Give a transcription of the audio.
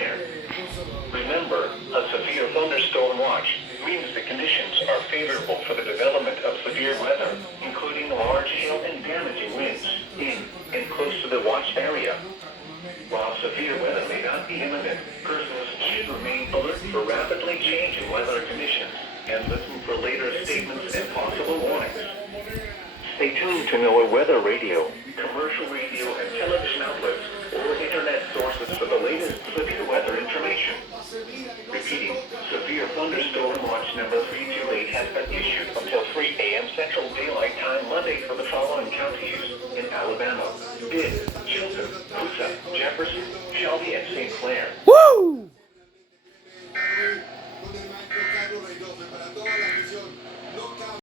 Clair. Remember, a severe thunderstorm watch means the conditions are favorable for the development of severe weather, including large hail and damaging winds in and close to the watched area. While severe weather may not be imminent, persons should remain alert for rapidly changing weather conditions and listen for later statements and possible warnings. Stay tuned to NOAA Weather Radio, commercial radio and television outlets, or internet sources for the latest severe weather information. Repeating, severe thunderstorm watch number 328 has been issued until 3 a.m. Central Daylight Time Monday for the following counties in Alabama: Bibb, Chilton, Coosa, Jefferson, Shelby, and St. Clair.